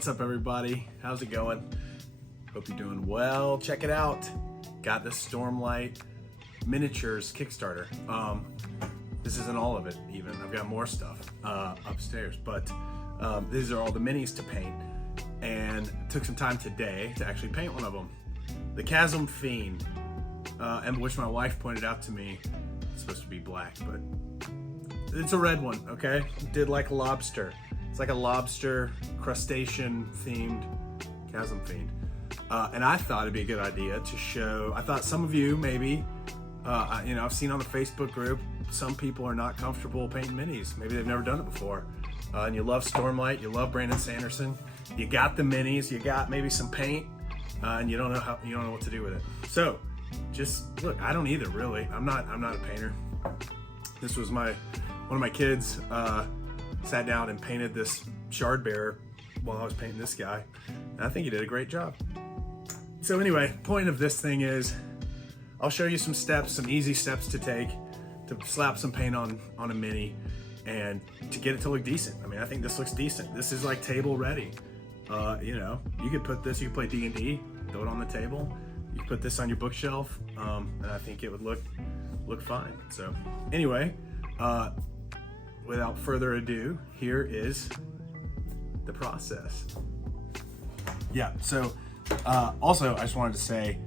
What's up, everybody? How's it going? Hope you're doing well. Check it out. Got the Stormlight miniatures Kickstarter. This isn't all of it even. I've got more stuff upstairs, but these are all the minis to paint, and took some time today to actually paint one of them. The Chasmfiend, and which my wife pointed out to me, it's supposed to be black, but it's a red one, okay? Did like a lobster. It's like a lobster crustacean themed Chasmfiend. And I thought it'd be a good idea to show, I thought some of you maybe, you know, I've seen on the Facebook group, some people are not comfortable painting minis. Maybe they've never done it before. And you love Stormlight, you love Brandon Sanderson, you got the minis, you got maybe some paint, and you don't know what to do with it. So just look, I don't either really. I'm not a painter. This was one of my kids sat down and painted this shard bearer while I was painting this guy. And I think he did a great job. So anyway, point of this thing is I'll show you some steps, some easy steps to take to slap some paint on a mini and to get it to look decent. I mean, I think this looks decent. This is like table ready. You know, you could put this, you could play D&D, throw it on the table. You could put this on your bookshelf, and I think it would look fine. So anyway, without further ado, here is the process. Yeah, so also I just wanted to say,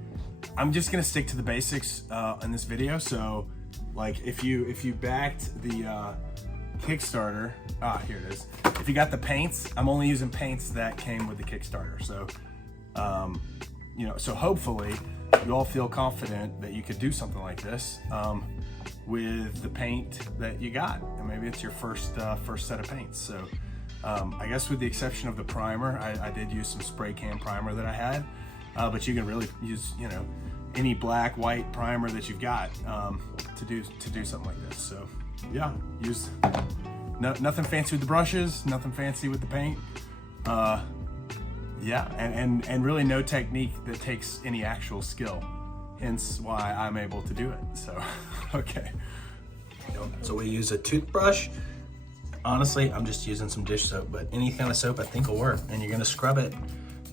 I'm just gonna stick to the basics in this video. So like if you backed the Kickstarter, here it is. If you got the paints, I'm only using paints that came with the Kickstarter. So, you know, so hopefully you all feel confident that you could do something like this with the paint that you got, and maybe it's your first set of paints. So I guess with the exception of the primer, I did use some spray can primer that I had, but you can really use, you know, any black, white primer that you've got to do something like this. So yeah, use nothing fancy with the brushes, nothing fancy with the paint. Yeah, and really no technique that takes any actual skill, hence why I'm able to do it. So okay. So we use a toothbrush. Honestly, I'm just using some dish soap, but any kind of soap I think will work. And you're gonna scrub it.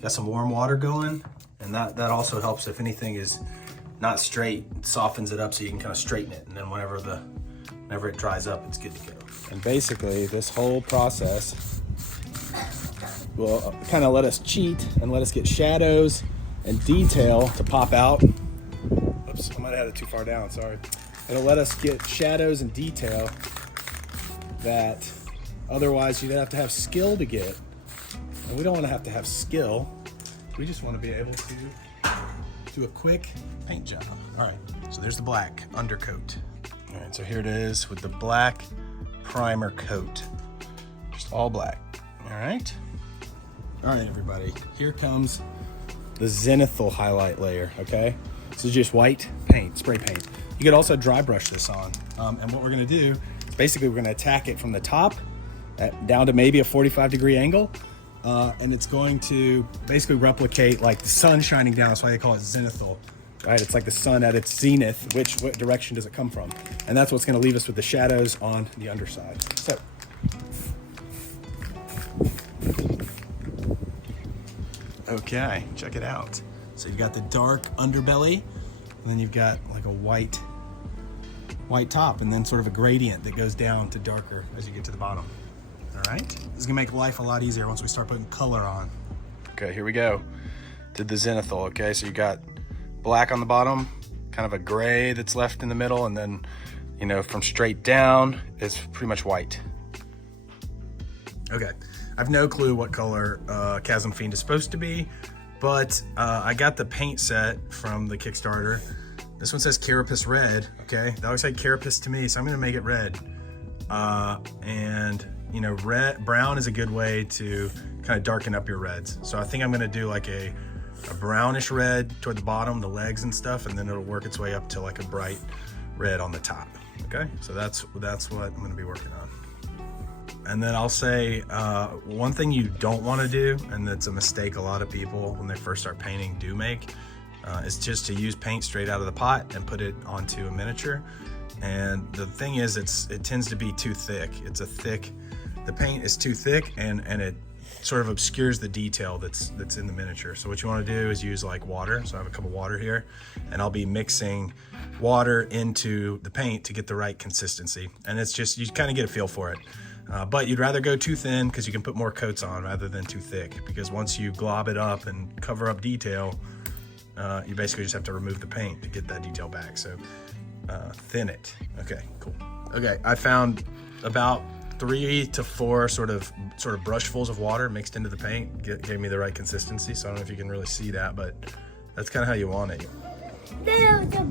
Got some warm water going, and that also helps if anything is not straight. It softens it up so you can kind of straighten it, and then whenever it dries up, it's good to go. And basically, this whole process will kind of let us cheat and let us get shadows and detail to pop out. Oops, I might have had it too far down, sorry. It'll let us get shadows and detail that otherwise you'd have to have skill to get. And we don't want to have skill. We just want to be able to do a quick paint job. All right, so there's the black undercoat. All right, so here it is with the black primer coat. Just all black, all right? All right, everybody, here comes the zenithal highlight layer, okay? This is just white paint, spray paint. You could also dry brush this on. And what we're gonna do, basically we're gonna attack it from the top down to maybe a 45-degree angle. And it's going to basically replicate like the sun shining down. That's why they call it zenithal, right? It's like the sun at its zenith. What direction does it come from? And that's what's gonna leave us with the shadows on the underside. So. Okay, check it out. So you've got the dark underbelly, and then you've got like a white top, and then sort of a gradient that goes down to darker as you get to the bottom. All right, this is gonna make life a lot easier once we start putting color on. Okay, here we go. Did the zenithal, okay? So you got black on the bottom, kind of a gray that's left in the middle, and then, you know, from straight down, it's pretty much white. Okay, I have no clue what color Chasmfiend is supposed to be, but I got the paint set from the Kickstarter. This one says Carapace Red, okay? That looks like Carapace to me, so I'm gonna make it red. And you know, brown is a good way to kind of darken up your reds. So I think I'm gonna do like a brownish red toward the bottom, the legs and stuff, and then it'll work its way up to like a bright red on the top, okay? So that's what I'm gonna be working on. And then I'll say, one thing you don't wanna do, and that's a mistake a lot of people when they first start painting do make, is just to use paint straight out of the pot and put it onto a miniature. And the thing is, it tends to be too thick. The paint is too thick, and it sort of obscures the detail that's in the miniature. So what you want to do is use like water. So I have a cup of water here, and I'll be mixing water into the paint to get the right consistency. And it's just, you kind of get a feel for it. But you'd rather go too thin because you can put more coats on rather than too thick, because once you glob it up and cover up detail, you basically just have to remove the paint to get that detail back. So thin it. Okay, cool. Okay, I found about 3 to 4 sort of brushfuls of water mixed into the paint. Gave me the right consistency. So I don't know if you can really see that, but that's kind of how you want it. There was a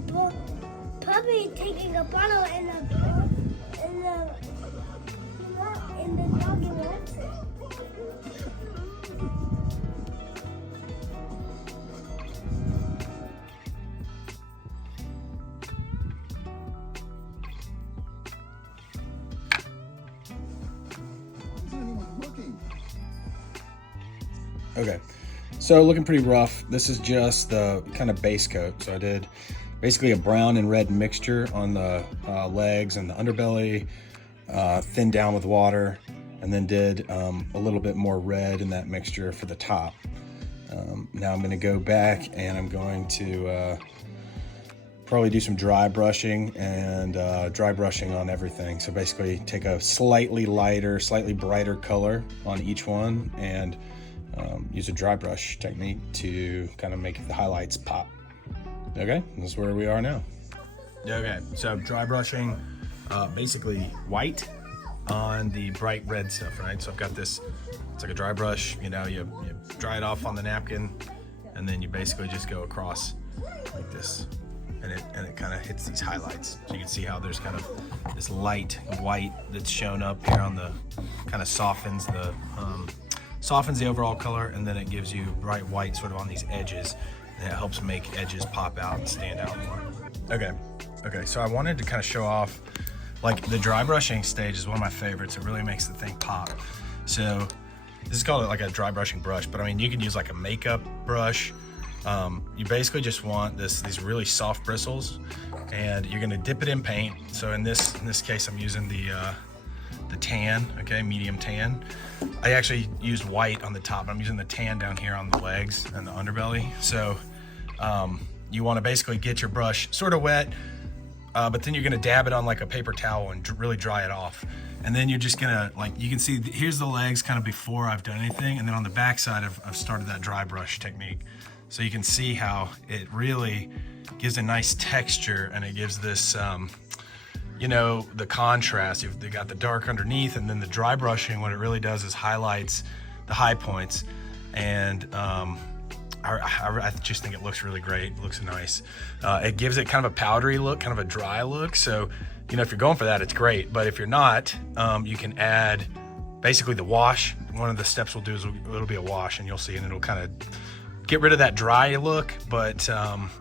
puppy taking a bottle in the doggy wants it. Okay, so looking pretty rough. This is just the kind of base coat. So I did basically a brown and red mixture on the legs and the underbelly, thinned down with water, and then did a little bit more red in that mixture for the top. Now I'm going to go back and I'm going to probably do some dry brushing and dry brushing on everything. So basically take a slightly lighter, slightly brighter color on each one and use a dry brush technique to kind of make the highlights pop. Okay, this is where we are now. Okay, so dry brushing, basically white on the bright red stuff, right? So I've got this, it's like a dry brush, you know, you dry it off on the napkin, and then you basically just go across like this, and it kind of hits these highlights. So you can see how there's kind of this light white that's shown up here on the, kind of softens the overall color, and then it gives you bright white sort of on these edges, and it helps make edges pop out and stand out more. Okay, so I wanted to kind of show off, like the dry brushing stage is one of my favorites. It really makes the thing pop. So this is called like a dry brushing brush, but I mean, you can use like a makeup brush. You basically just want these really soft bristles, and you're gonna dip it in paint. So in this case, I'm using the tan, okay, medium tan. I actually used white on the top. I'm using the tan down here on the legs and the underbelly. So you want to basically get your brush sort of wet, but then you're going to dab it on like a paper towel and really dry it off. And then you're just gonna, like, you can see here's the legs kind of before I've done anything, and then on the back side I've started that dry brush technique. So you can see how it really gives a nice texture, and it gives this you know, the contrast. They got the dark underneath, and then the dry brushing, what it really does is highlights the high points. And I just think it looks really great. It looks nice. It gives it kind of a powdery look, kind of a dry look. So, you know, if you're going for that, it's great. But if you're not, you can add basically the wash. One of the steps we'll do is it'll be a wash, and you'll see, and it'll kind of get rid of that dry look, but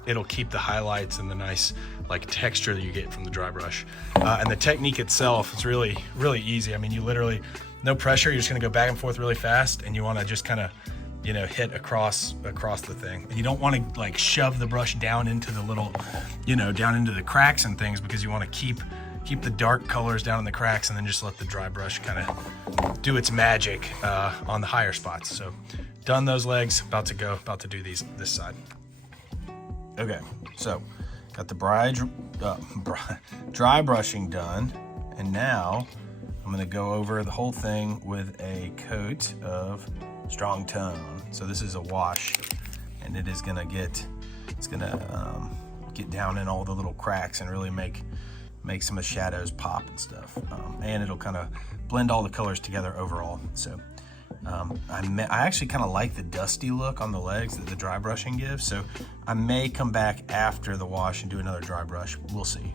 it'll keep the highlights and the nice like texture that you get from the dry brush. And the technique itself is really, really easy. I mean, you literally, no pressure, you're just gonna go back and forth really fast, and you wanna just kind of, you know, hit across the thing. And you don't wanna like shove the brush down into the little, you know, down into the cracks and things, because you wanna keep the dark colors down in the cracks, and then just let the dry brush kind of do its magic on the higher spots. So done those legs, about to do this side. Okay, so got the dry brushing done, and now I'm gonna go over the whole thing with a coat of strong tone. So this is a wash, and it is gonna get down in all the little cracks and really make some of the shadows pop and stuff. And it'll kind of blend all the colors together overall. So I actually kind of like the dusty look on the legs that the dry brushing gives, so I may come back after the wash and do another dry brush. We'll see.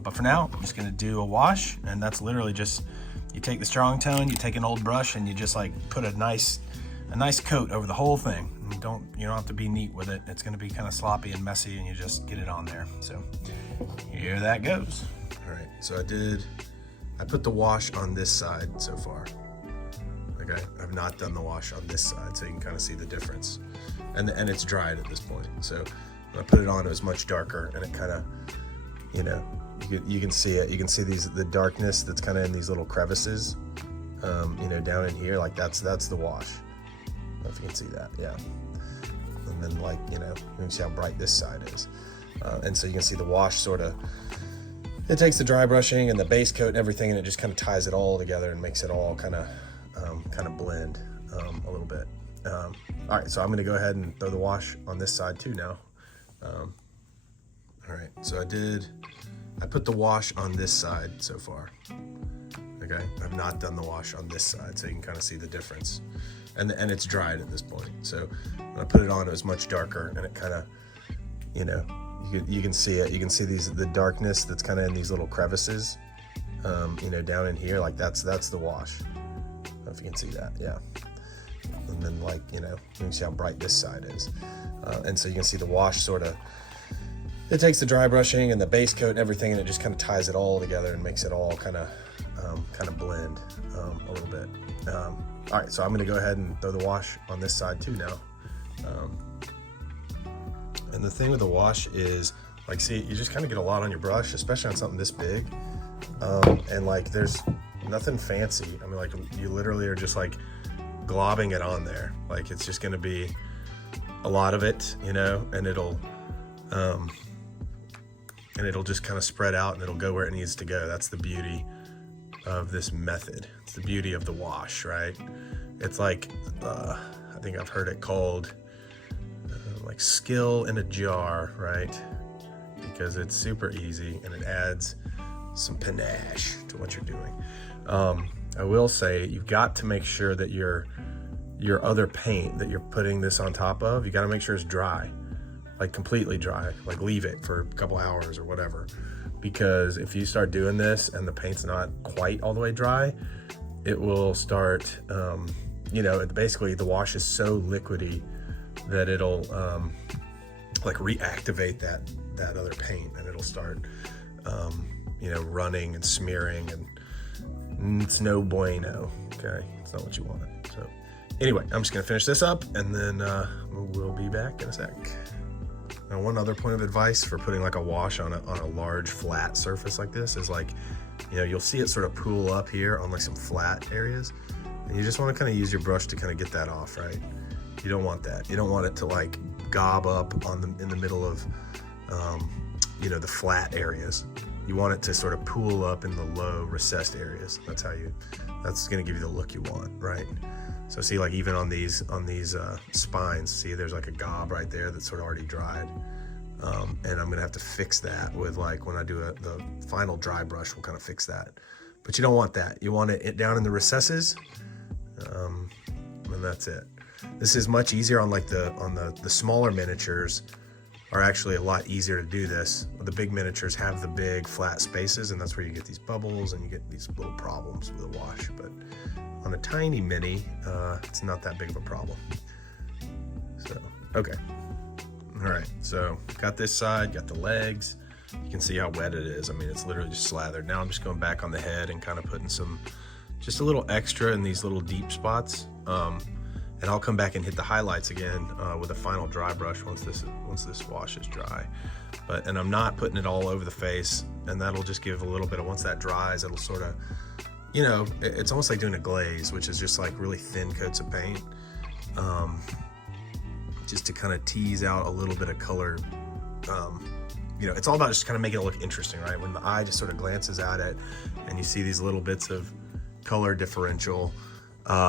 But for now, I'm just gonna do a wash, and that's literally just, you take the strong tone, you take an old brush, and you just like put a nice coat over the whole thing. You don't have to be neat with it. It's gonna be kind of sloppy and messy, and you just get it on there. So here that goes. All right, so I put the wash on this side so far. Okay, I've not done the wash on this side, so you can kind of see the difference. And it's dried at this point. So when I put it on, it was much darker, and it kind of, you know, you can see it. You can see the darkness that's kind of in these little crevices. you know, down in here, like that's the wash. I don't know if you can see that, yeah. And then, like, you know, you can see how bright this side is. And so you can see the wash sort of, it takes the dry brushing and the base coat and everything, and it just kind of ties it all together and makes it all kind of blend a little bit. All right, so I'm gonna go ahead and throw the wash on this side too now. All right, so I put the wash on this side so far. Okay, I've not done the wash on this side, so you can kind of see the difference. And it's dried at this point. So when I put it on, it was much darker, and it kind of, you know, you can see it. You can see the darkness that's kind of in these little crevices, you know, down in here, like that's the wash. I don't know if you can see that, yeah. And then, like, you know, you can see how bright this side is. And so you can see the wash sort of, it takes the dry brushing and the base coat and everything, and it just kind of ties it all together and makes it all kind of blend a little bit. All right, so I'm gonna go ahead and throw the wash on this side too now. And the thing with the wash is, like, see, you just kind of get a lot on your brush, especially on something this big. And like, there's nothing fancy. I mean, like, you literally are just like globbing it on there. Like, it's just gonna be a lot of it, you know, and it'll just kind of spread out and it'll go where it needs to go. That's the beauty of this method. It's the beauty of the wash, right? It's like, I think I've heard it called like skill in a jar, right? Because it's super easy and it adds some panache to what you're doing. I will say, you've got to make sure that your other paint that you're putting this on top of, you got to make sure it's dry, like completely dry. Like, leave it for a couple hours or whatever, because if you start doing this and the paint's not quite all the way dry, it will start, you know, basically the wash is so liquidy that it'll like reactivate that other paint, and it'll start, you know, running and smearing, and it's no bueno. Okay, it's not what you want. So anyway, I'm just gonna finish this up, and then we'll be back in a sec. Now, one other point of advice for putting like a wash on a large flat surface like this is, like, you know, you'll see it sort of pool up here on like some flat areas, and you just want to kind of use your brush to kind of get that off, right? You don't want that. You don't want it to like gob up in the middle of, you know, the flat areas. You want it to sort of pool up in the low recessed areas. That's going to give you the look you want, right? So see, like, even on these spines, see, there's like a gob right there that's sort of already dried. And I'm gonna have to fix that with, like, when I do the final dry brush, we'll kind of fix that. But you don't want that. You want it down in the recesses, and that's it. This is much easier on like the smaller miniatures are actually a lot easier to do this. The big miniatures have the big flat spaces, and that's where you get these bubbles and you get these little problems with the wash. But on a tiny mini, it's not that big of a problem. So, okay. All right, so got this side, got the legs. You can see how wet it is. I mean, it's literally just slathered. Now I'm just going back on the head and kind of putting just a little extra in these little deep spots. And I'll come back and hit the highlights again with a final dry brush once this wash is dry. And I'm not putting it all over the face, and that'll just give a little bit of, once that dries, it'll sort of, you know, it's almost like doing a glaze, which is just like really thin coats of paint, just to kind of tease out a little bit of color. You know, it's all about just kind of making it look interesting, right? When the eye just sort of glances at it and you see these little bits of color differential,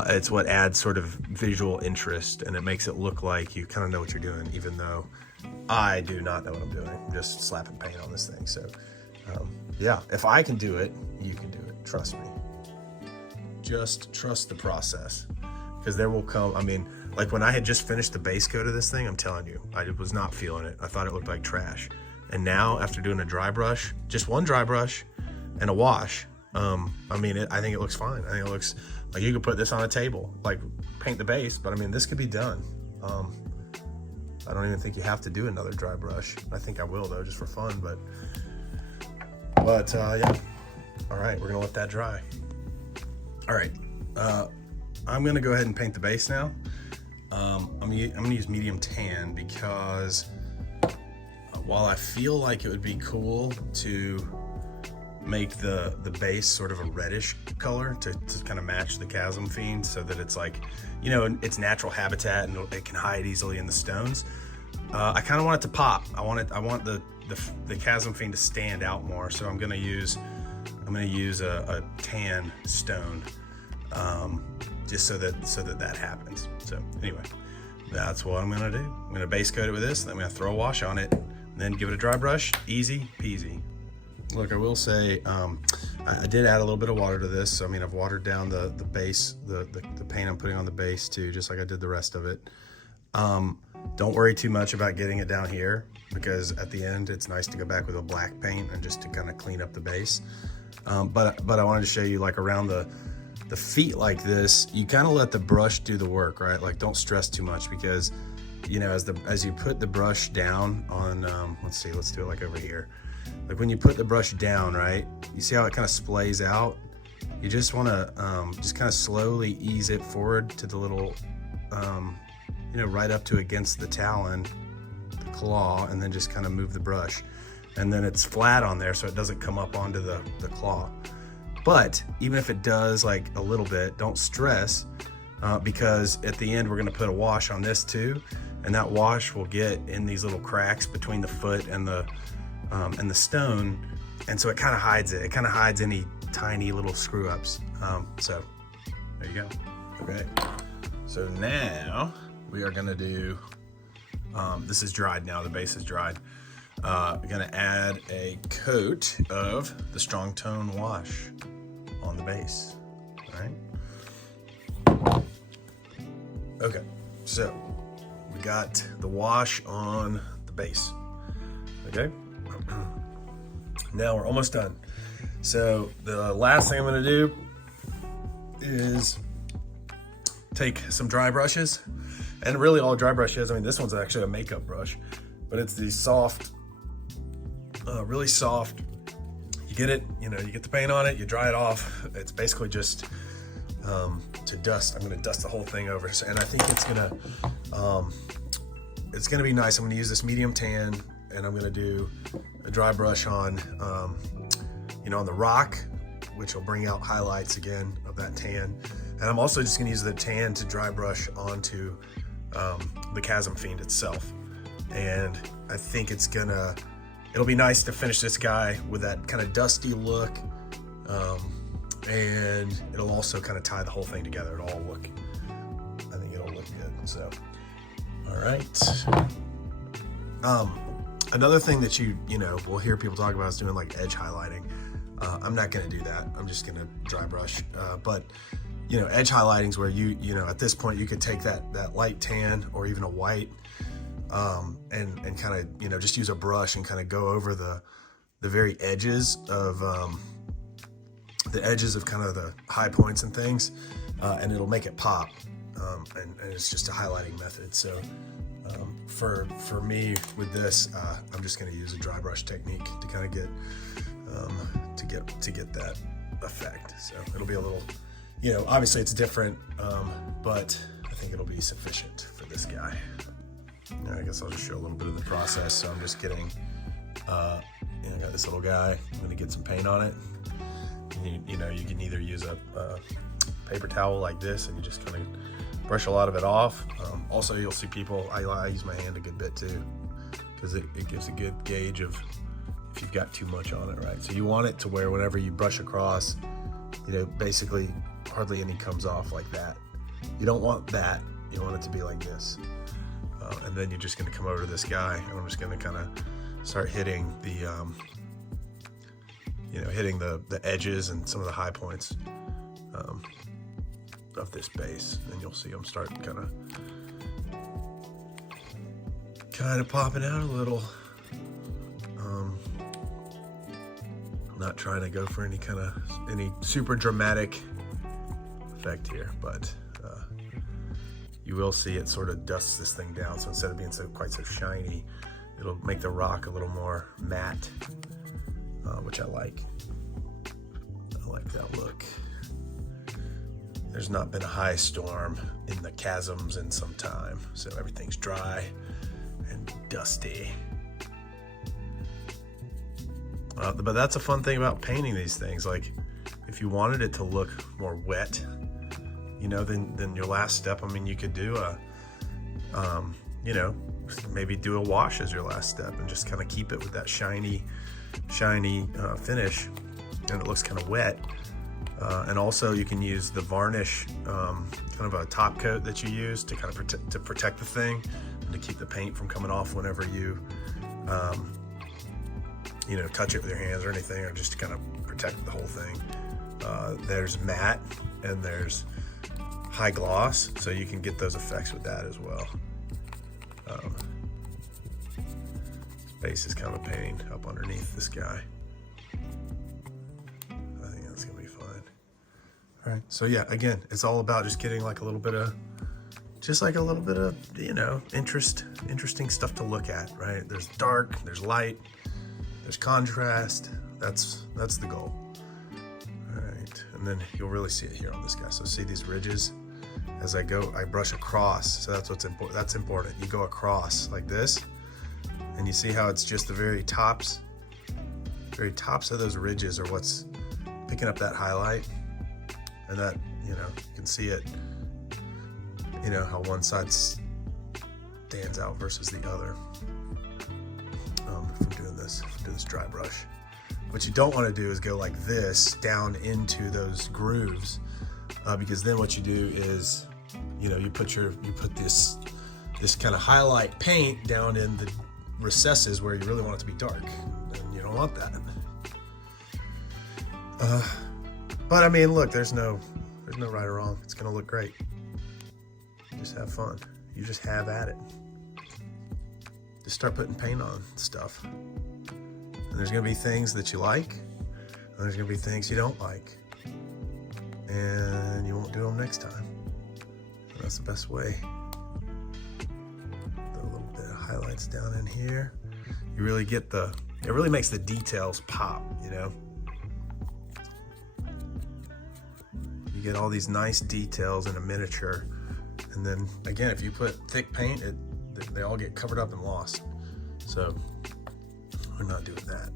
it's what adds sort of visual interest, and it makes it look like you kind of know what you're doing, even though I do not know what I'm doing. I'm just slapping paint on this thing. So yeah, if I can do it, you can do it. Trust me. Just trust the process, because there will come, I mean, like when I had just finished the base coat of this thing, I'm telling you, I was not feeling it. I thought it looked like trash. And now, after doing a dry brush, just one dry brush and a wash, I mean, I think it looks fine. I think it looks like you could put this on a table, like paint the base, but I mean, this could be done. I don't even think you have to do another dry brush. I think I will though, just for fun, but yeah. All right, we're gonna let that dry. All right, I'm gonna go ahead and paint the base now. I'm gonna use medium tan because while I feel like it would be cool to make the base sort of a reddish color to kind of match the Chasmfiend, so that it's like, you know, its natural habitat and it can hide easily in the stones. I kind of want it to pop. I want the Chasmfiend to stand out more. So I'm gonna use a tan stone, just so that happens. So anyway, that's what I'm gonna do. I'm gonna base coat it with this, then I'm gonna throw a wash on it, and then give it a dry brush. Easy peasy. Look, I will say, I did add a little bit of water to this. So, I mean, I've watered down the base, the paint I'm putting on the base too, just like I did the rest of it. Don't worry too much about getting it down here, because at the end, it's nice to go back with a black paint and just to kind of clean up the base. But I wanted to show you, like, around the feet like this, you kind of let the brush do the work, right? Like, don't stress too much, because, you know, as you put the brush down on, let's do it like over here. Like when you put the brush down, right, you see how it kind of splays out? You just want to just kind of slowly ease it forward to the little, you know, right up to against the talon, the claw, and then just kind of move the brush. And then it's flat on there, so it doesn't come up onto the claw. But even if it does, like a little bit, don't stress, because at the end we're going to put a wash on this too, and that wash will get in these little cracks between the foot and the stone, and so it kind of hides it. It kind of hides any tiny little screw ups. So there you go. Okay, so now we are gonna do, this is dried now, the base is dried. We're gonna add a coat of the Strong Tone wash on the base, all right? Okay, so we got the wash on the base, okay? Now we're almost done. So the last thing I'm gonna do is take some dry brushes, and really all dry brush is, I mean, this one's actually a makeup brush, but it's these soft, really soft. You get it, you know, you get the paint on it, you dry it off. It's basically just to dust. I'm gonna dust the whole thing over, and I think it's gonna be nice. I'm gonna use this medium tan, and I'm gonna do a dry brush on, you know, on the rock, which will bring out highlights again of that tan. And I'm also just gonna use the tan to dry brush onto the Chasmfiend itself. And I think it'll be nice to finish this guy with that kind of dusty look. And it'll also kind of tie the whole thing together. I think it'll look good, so. All right. Another thing that you know, we'll hear people talk about is doing like edge highlighting. I'm not gonna do that. I'm just gonna dry brush. But you know, edge highlighting is where you know, at this point you could take that light tan or even a white, and kind of, you know, just use a brush and kind of go over the very edges of kind of the high points and things, and it'll make it pop. And it's just a highlighting method. So for me with this, I'm just going to use a dry brush technique to kind of get to get that effect. So it'll be a little, you know, obviously it's different, but I think it'll be sufficient for this guy. I guess I'll just show a little bit of the process. So I'm just getting, you know, I got this little guy. I'm going to get some paint on it. You know, you can either use a paper towel like this, and you just kind of brush a lot of it off. Also, you'll see people, I use my hand a good bit too, because it gives a good gauge of if you've got too much on it, right? So you want it to where whenever you brush across, you know, basically hardly any comes off like that. You don't want that. You want it to be like this. And then you're just gonna come over to this guy, and I'm just gonna kind of start hitting the, you know, hitting the edges and some of the high points of this base, and you'll see them start kind of popping out a little. I'm not trying to go for any super dramatic effect here, but you will see it sort of dusts this thing down. So instead of being quite so shiny, it'll make the rock a little more matte, which I like. I like that look. There's not been a high storm in the chasms in some time, so everything's dry and dusty. But that's a fun thing about painting these things. Like if you wanted it to look more wet, you know, then your last step, I mean, you could do a, you know, maybe do a wash as your last step and just kind of keep it with that shiny finish, and it looks kind of wet. And also you can use the varnish, kind of a top coat that you use to kind of protect the thing and to keep the paint from coming off whenever you, you know, touch it with your hands or anything, or just to kind of protect the whole thing. There's matte and there's high gloss, so you can get those effects with that as well. This base is kind of a pain up underneath this guy. I think that's gonna be fine. All right, so yeah, again, it's all about just getting like a little bit of, you know, interesting stuff to look at, right? There's dark, there's light, there's contrast. That's the goal. All right, and then you'll really see it here on this guy. So see these ridges? As I go, I brush across. So that's what's important. That's important. You go across like this, and you see how it's just the very tops of those ridges are what's picking up that highlight, and that, you know, you can see it. You know how one side stands out versus the other. From doing this dry brush. What you don't want to do is go like this down into those grooves, because then what you do is, you know, you put this kind of highlight paint down in the recesses where you really want it to be dark, and you don't want that. But I mean, look, there's no right or wrong. It's gonna look great. Just have fun. You just have at it. Just start putting paint on stuff. And there's gonna be things that you like, and there's gonna be things you don't like. And you won't do them next time. And that's the best way. A little bit of highlights down in here. You really get it really makes the details pop, you know? You get all these nice details in a miniature. And then again, if you put thick paint, they all get covered up and lost. So we're not doing that.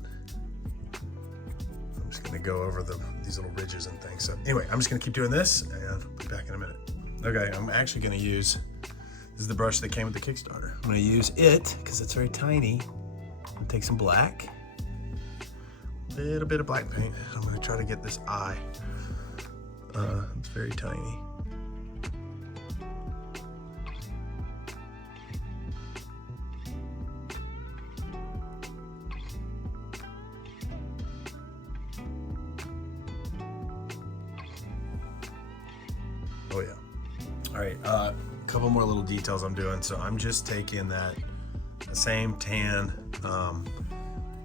I'm just gonna go over these little ridges and things. So anyway, I'm just gonna keep doing this, and I'll be back in a minute. Okay, I'm actually gonna use, this is the brush that came with the Kickstarter. I'm gonna use it, because it's very tiny. I'm gonna take some black, a little bit of black paint. I'm gonna try to get this eye. It's very tiny. Oh yeah. All right, a couple more little details I'm doing. So I'm just taking the same tan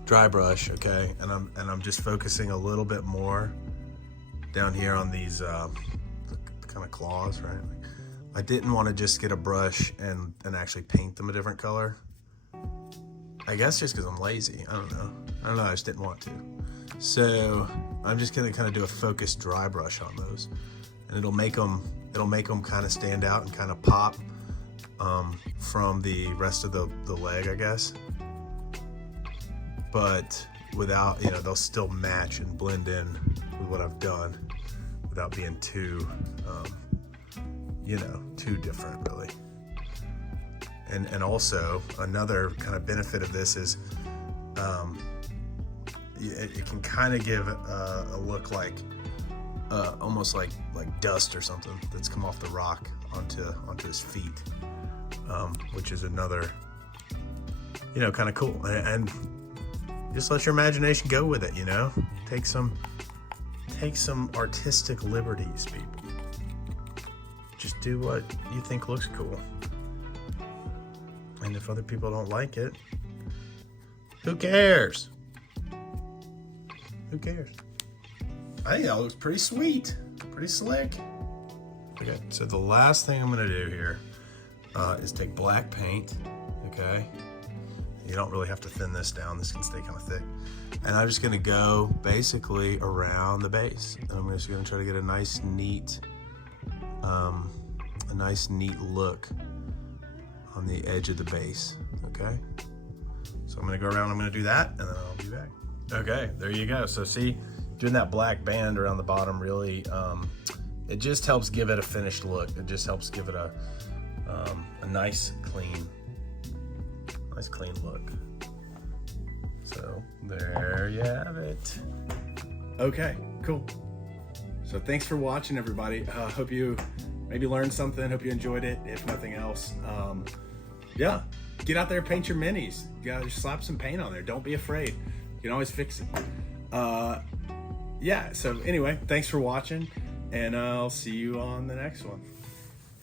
dry brush, okay, and I'm just focusing a little bit more down here on these the kind of claws, right? I didn't want to just get a brush and actually paint them a different color. I guess just because I'm lazy. I don't know. I just didn't want to. So I'm just gonna kind of do a focused dry brush on those, and it'll make them kind of stand out and kind of pop from the rest of the leg, I guess. But without, you know, they'll still match and blend in with what I've done without being too, you know, too different really. And also another kind of benefit of this is it can kind of give a look like almost like dust or something that's come off the rock onto his feet, which is another, you know, kind of cool. And just let your imagination go with it, you know. Take some artistic liberties, people. Just do what you think looks cool. And if other people don't like it, who cares? Who cares? I think that looks pretty sweet, pretty slick. Okay, so the last thing I'm gonna do here is take black paint, okay? You don't really have to thin this down, this can stay kind of thick. And I'm just gonna go basically around the base. And I'm just gonna try to get a nice neat look on the edge of the base, okay? So I'm gonna go around, I'm gonna do that, and then I'll be back. Okay, there you go. So see, doing that black band around the bottom really, it just helps give it a finished look. It just helps give it a nice clean look. So there you have it. Okay, cool. So thanks for watching, everybody. Hope you maybe learned something. Hope you enjoyed it. If nothing else, yeah, get out there, paint your minis. You gotta slap some paint on there. Don't be afraid. You can always fix it. Yeah. So anyway, thanks for watching, and I'll see you on the next one.